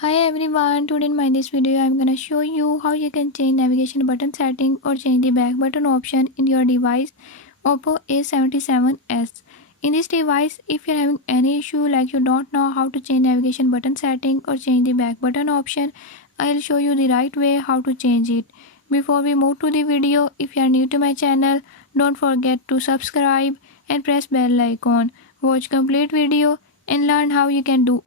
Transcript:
Hi everyone, today in my this video I am gonna show you how you can change navigation button setting or change the back button option in your device Oppo A77s. In this device, if you're having any issue like you don't know how to change navigation button setting or change the back button option, I'll show you the right way how to change it. Before we move to the video, if you are new to my channel, don't forget to subscribe and press bell icon. Watch complete video and learn how you can do